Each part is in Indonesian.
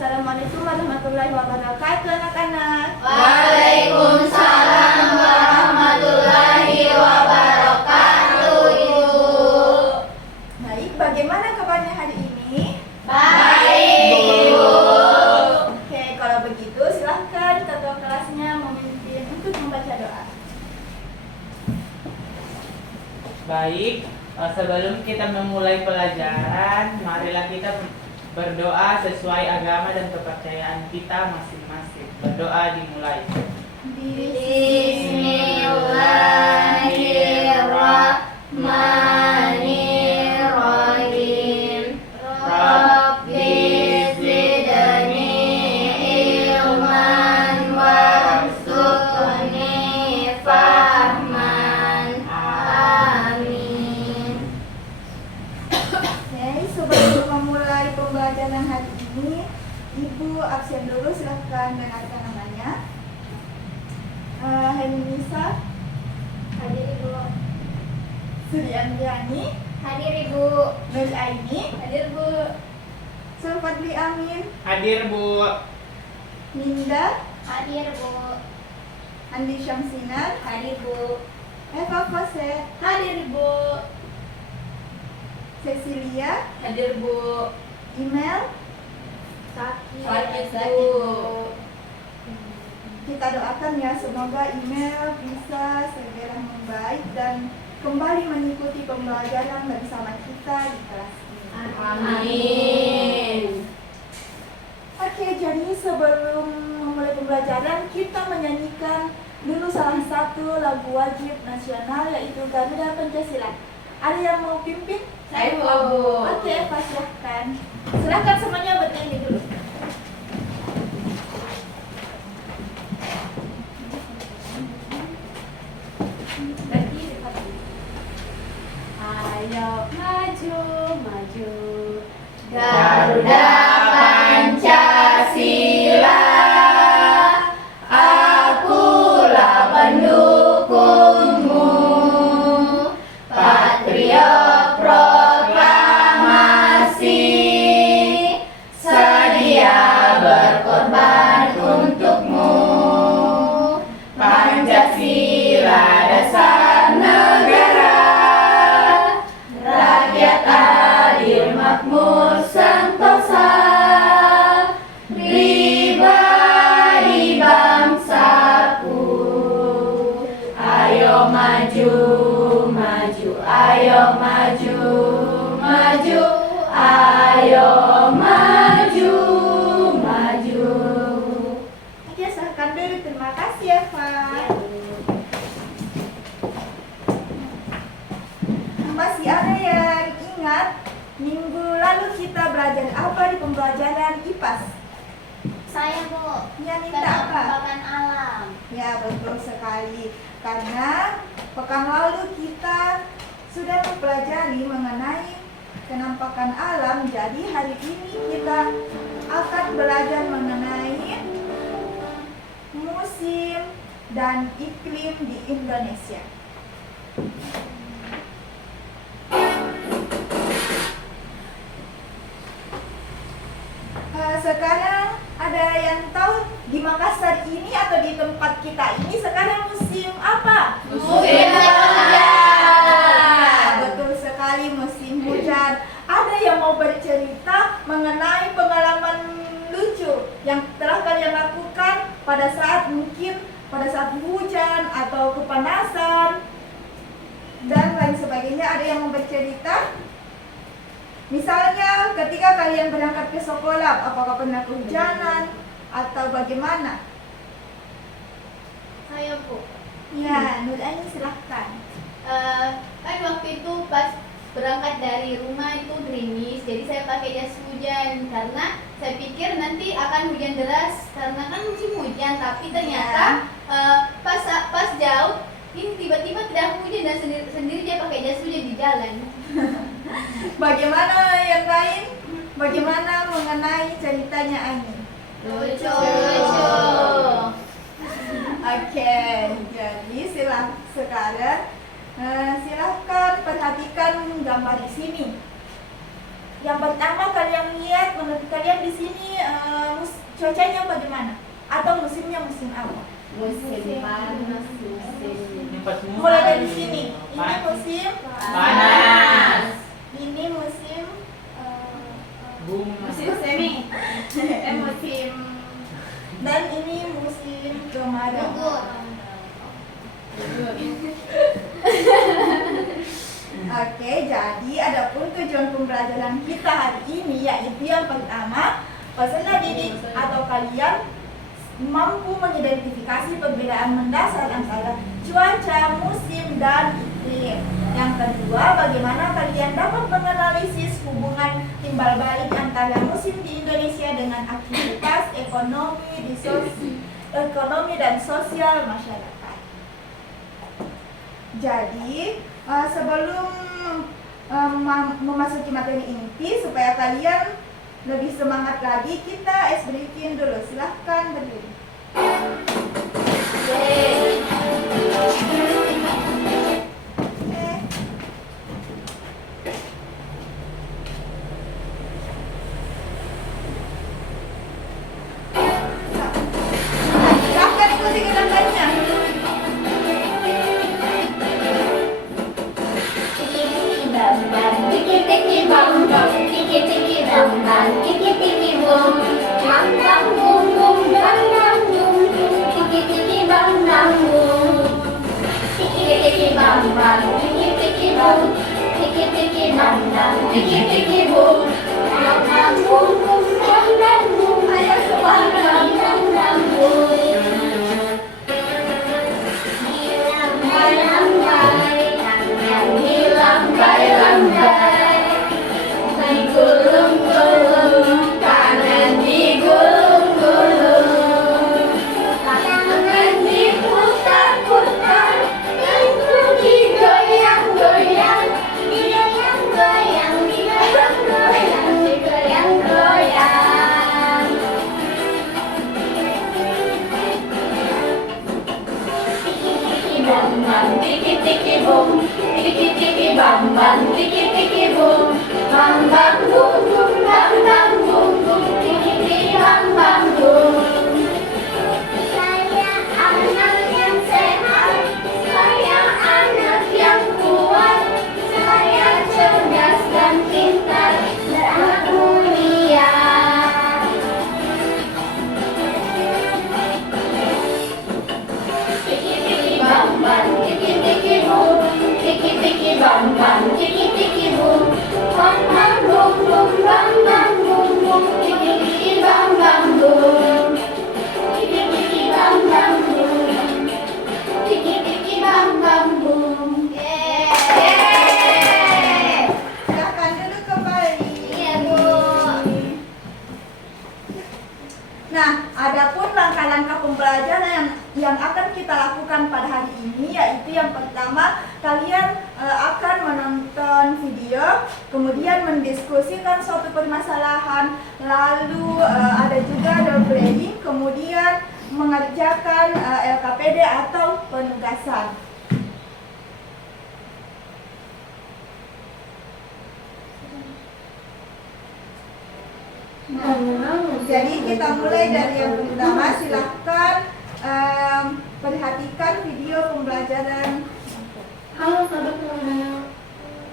Assalamualaikum warahmatullahi wabarakatuh anak-anak. Waalaikumsalam warahmatullahi wabarakatuh, Ibu. Baik, bagaimana kabarnya hari ini? Baik, Ibu. Oke, kalau begitu silahkan ketua kelasnya memimpin untuk membaca doa. Baik, sebelum kita memulai pelajaran, marilah kita berdoa sesuai agama dan kepercayaan kita masing-masing. Berdoa dimulai. Bismillahirrahmanirrahim. Rabbi zidni ilman warzuqni fahman. Amin. Oke, sebelum memulai pembelajaran hari ini, Ibu absen dulu, silahkan dengarkan namanya. Henisa, Hadir, Ibu. Suryandriani, Hadir, Ibu. Nur Aini, Hadir, Bu. Sulfadli Amin, Hadir, Bu. Minda, Hadir, Bu. Andi Syamsinar, Hadir, Bu. Eva Fose, Hadir, Bu. Cecilia, Hadir, Bu. Email. Sakit, Bu. Kita doakan ya, semoga email bisa segera membaik dan kembali mengikuti pembelajaran bersama kita di kelas ini. Amin. Oke, jadi sebelum memulai pembelajaran, kita menyanyikan dulu salah satu lagu wajib nasional, yaitu Garuda Pancasila. Ada yang mau pimpin? Saya mau, Bu. Oke, Eva, silahkan. Silahkan semuanya bernyanyi dulu. Ayo maju, maju, Garuda Pancasila. Akulah pendukungmu, patriot proklamasi, sedia berkorban untukmu. Pancasila dasar negara, rakyat adil makmur sentosa, pribadi bangsaku. Ayo maju, maju, ayo maju, maju, ayo maju, maju. Oke, silahkan dulu. Terima kasih, Eva. Masih ada yang ingat minggu lalu kita belajar apa di pembelajaran IPAS? Saya, Bu. Ya, minta apa? Penampakan alam. Ya, betul sekali. Karena pekan lalu kita sudah mempelajari mengenai kenampakan alam. Jadi hari ini kita akan belajar mengenai musim dan iklim di Indonesia. Sekarang ada yang tahu di Makassar ini atau di tempat kita ini sekarang musim apa? Musim hujan. hujan. Betul sekali, musim hujan. Ada yang mau bercerita mengenai pengalaman lucu yang telah kalian lakukan pada saat hujan atau kepanasan dan lain sebagainya. Ada yang mau bercerita? Misalnya ketika kalian berangkat ke sekolah, apakah pernah kehujanan atau bagaimana? Saya, Bu. Ya, Nur Aini silahkan. Kan waktu itu pas berangkat dari rumah itu gerimis, jadi saya pakai jas hujan karena saya pikir nanti akan hujan deras karena kan musim hujan, tapi ternyata pas jauh ini tiba-tiba tidak hujan dan sendiri dia pakai jas hujan di jalan. Bagaimana yang lain? Bagaimana mengenai ceritanya Aini? Lucu. Oke, jadi sekarang silahkan perhatikan gambar di sini. Yang pertama kalian lihat, menurut kalian di sini cuacanya bagaimana? Atau musimnya musim apa? Musim panas, musim Ini pas semua. Mulai dari sini. Ini Pa- musim Panas. Ini musim Bunga. musim semi, musim dan ini musim kemarau. gugur. Oke, jadi adapun tujuan pembelajaran kita hari ini yaitu yang pertama, peserta didik atau kalian mampu mengidentifikasi perbedaan mendasar antara cuaca, musim, dan iklim. Yang kedua, bagaimana kalian dapat menganalisis hubungan timbal balik antara musim di Indonesia dengan aktivitas ekonomi dan sosial masyarakat. Jadi, sebelum memasuki materi inti, supaya kalian lebih semangat lagi, kita ice breaking dulu. Silahkan berdiri. Oke. Silahkan ikuti gerakannya. Tiki tiki bam bam, tiki tiki bam bam, tiki tiki boom, bam bam boom boom, bam bam boom boom, tiki tiki bam bam boom, tiki tiki bam bam, tiki tiki boom, tiki tiki bam bam, tiki tiki boom, bam bam boom boom, bam bam boom, ayo semua bam bam bam boom. Lambai, digulung-gulung, tangan digulung-gulung, tangan diputar-putar, dan digoyang-goyang, digoyang-goyang, digoyang-goyang, digoyang-goyang. Tiki-tiki bam bam, tiki-tiki boom, tiki-tiki bam bam, tiki-tiki boom, bam bam boom boom, bam bam boom boom, tiki-tiki bam bam boom. Saya anak yang sehat, saya anak yang kuat, saya cerdas dan pintar, beranak mulia. Tiki-tiki bam bam, tiki-tiki boom, tiki-tiki bam bam, tiki-tiki boom, bam bam boom boom, bam bam boom boom, tiki-tiki bam bam boom, tiki-tiki bam bam boom, tiki-tiki bam bam boom. Yeay! Silahkan duduk kembali. Iya, Bu. Nah, adapun langkah-langkah pembelajaran yang akan kita lakukan pada hari ini yaitu yang pertama, kalian akan menonton video, kemudian mendiskusikan suatu permasalahan, lalu ada juga role playing, kemudian mengerjakan LKPD atau penugasan. Jadi kita mulai dari yang pertama, silahkan perhatikan video pembelajaran. Halo sahabat muda,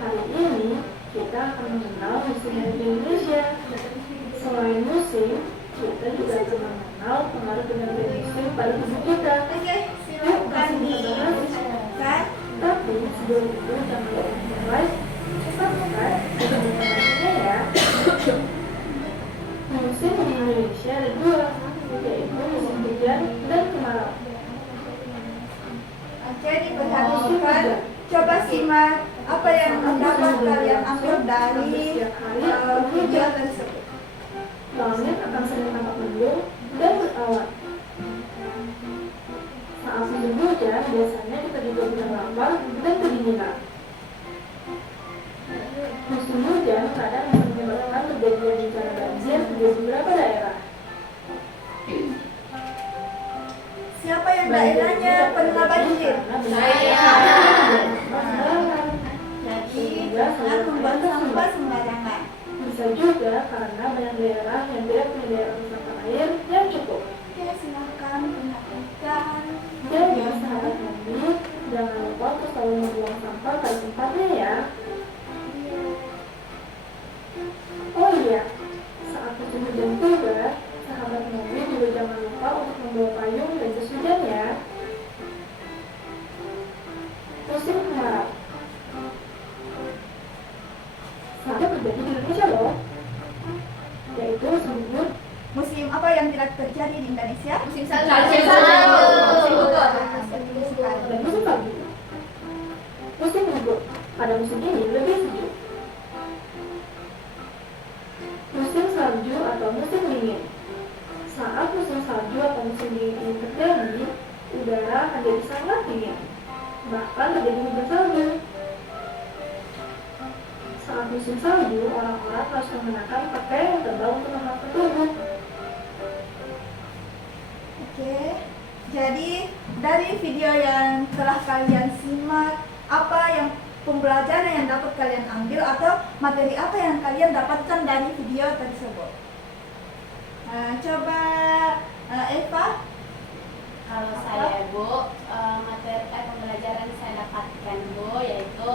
hari ini kita akan mengenal musim di Indonesia. Selain musim, kita juga akan mengenal pengaruh penyakit musim pada tubuh kita. Oke, silahkan dijelaskan. Tapi sebelum itu jangan lupa like, subscribe, dan teman-temannya ya. Musim di Indonesia ada dua, yaitu musim hujan dan kemarau. Oke, diperhatikan. Coba simak apa yang dapat kalian ambil dari video tersebut. Langit akan sering tampak mendung dan berawan. Saat musim hujan, biasanya kita juga bisa lapar dan kedinginan. Musim hujan kadang menyebabkan terjadinya bencana banjir di beberapa daerah. Siapa yang daerahnya pernah banjir? Saya. Jadi jangan membuang sampah sembarangan. Bisa juga karena banyak daerah yang tidak punya daerah resapan air yang cukup. Oke, silakan menyampaikan. Jadi, sahabat Mami, jangan lupa untuk selalu membuang sampah pada tempatnya ya. Oh iya, saat musim hujan tiba, sahabat Mami juga jangan lupa untuk membawa payung dan jas hujan ya. Musim kemarau. Sangat terjadi di Indonesia loh, yaitu musim gugur. Musim apa yang tidak terjadi di Indonesia? Musim salju. Musim salju. Musim gugur. Betul sekali. Dan musim salju. Musim gugur. Pada musim ini lebih sejuk. Musim salju atau musim dingin. Saat musim salju atau musim dingin ini terjadi, udara menjadi sangat dingin. Bahkan terjadi hujan salju. Saat musim salju, orang-orang harus mengenakan pakaian yang tebal untuk menghangat tubuh. Oke, jadi dari video yang telah kalian simak, apa yang pembelajaran yang dapat kalian ambil atau materi apa yang kalian dapatkan dari video tersebut? Coba Eva. Kalau saya Bu, materi pembelajaran saya dapatkan Bu, yaitu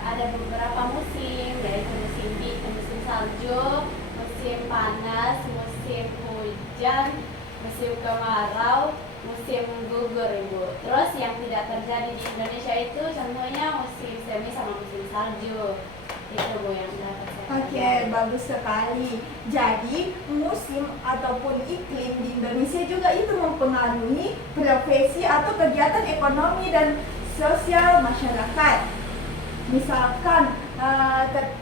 ada beberapa musim, yaitu musim salju, musim panas, musim hujan, musim kemarau, musim gugur Ibu. Terus yang tidak terjadi di Indonesia itu contohnya musim semi sama musim salju. Itu Bu yang dapat saya. Oke, bagus sekali. Jadi musim ataupun iklim di Indonesia juga itu mempengaruhi profesi atau kegiatan ekonomi dan sosial masyarakat. Misalkan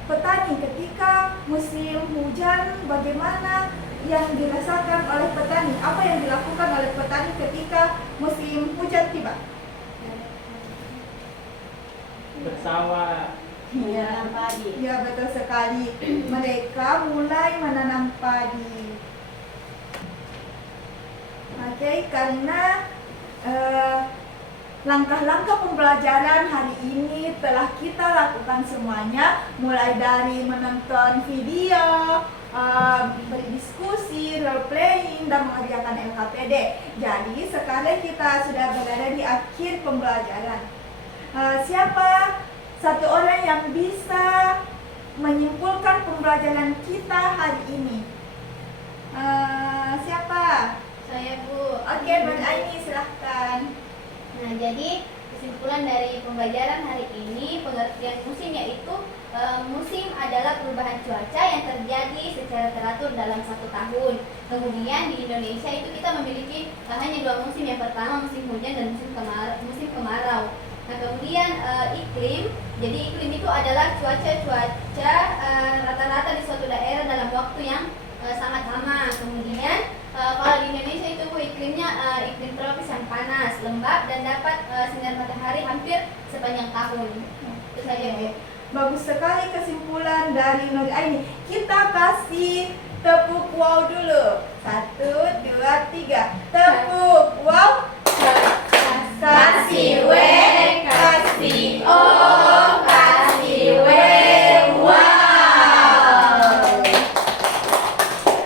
petani ketika musim hujan, bagaimana yang dirasakan oleh petani? Apa yang dilakukan oleh petani ketika musim hujan tiba? Bersawah. Iya, Padi. ya betul sekali. Mereka mulai menanam padi. Oke, karena langkah-langkah pembelajaran hari ini telah kita lakukan semuanya, mulai dari menonton video, berdiskusi, role playing, dan mengerjakan LKPD. Jadi sekarang kita sudah berada di akhir pembelajaran. Siapa satu orang yang bisa menyimpulkan pembelajaran kita hari ini? Siapa? Saya Bu. Oke, Mbak Aini silahkan. Nah, jadi kesimpulan dari pembelajaran hari ini, pengertian musim yaitu musim adalah perubahan cuaca yang terjadi secara teratur dalam satu tahun. Kemudian di Indonesia itu kita memiliki hanya dua musim, yang pertama musim hujan dan musim kemarau. Nah, kemudian iklim, jadi iklim itu adalah cuaca rata-rata di suatu daerah dalam waktu yang sangat lama. Kemudian kalau di Indonesia itu iklimnya iklim tropis yang panas, lembab, dan dapat sinar matahari hampir sepanjang tahun. Itu saja Bu. Bagus sekali kesimpulan dari Nur Aini. Kita kasih tepuk wow dulu. 1, 2, 3. Tepuk wow. Kasih W, kasih O, kasih W. Wow.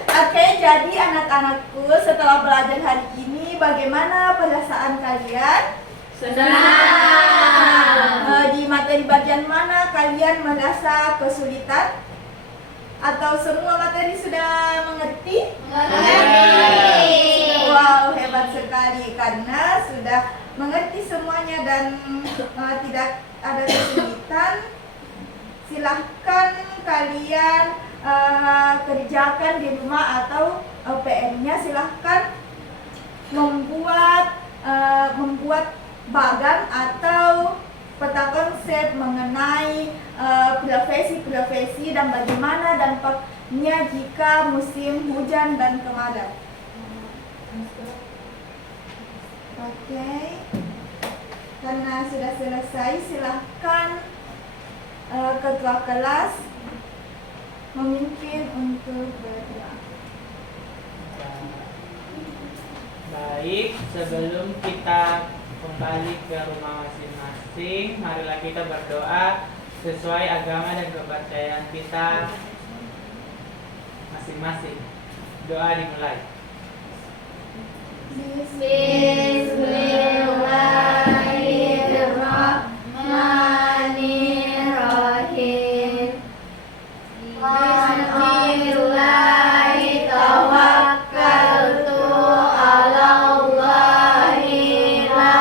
Oke, jadi anak-anakku, setelah belajar hari ini, bagaimana perasaan kalian? Di materi bagian mana kalian merasa kesulitan? Atau semua materi sudah mengerti? Wow, hebat sekali karena sudah mengerti semuanya dan tidak ada kesulitan. Silahkan kalian kerjakan di rumah atau PR-nya silahkan membuat bagan atau peta konsep mengenai profesi-profesi dan bagaimana dampaknya jika musim hujan dan kemarau. Oke, karena sudah selesai, silahkan ketua kelas memimpin untuk berdoa. Baik, sebelum kita kembali ke rumah masing-masing, marilah kita berdoa sesuai agama dan kepercayaan kita. masing-masing. Doa dimulai. Bismillahirrahmanirrahim. Bismillahi tawakkaltu ala Allahi la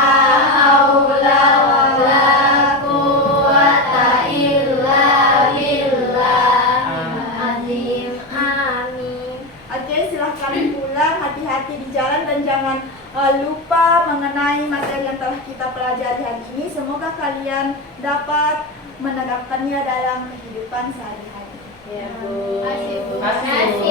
haula wala quwwata illa billah. Azim. Amin. Oke, silahkan pulang, hati-hati di jalan dan jangan lupa mengenai materi yang telah kita pelajari hari ini. Semoga kalian dapat menerapkannya dalam kehidupan sehari-hari. Ya, Bu. Terima kasih, Bu. Terima kasih, Bu.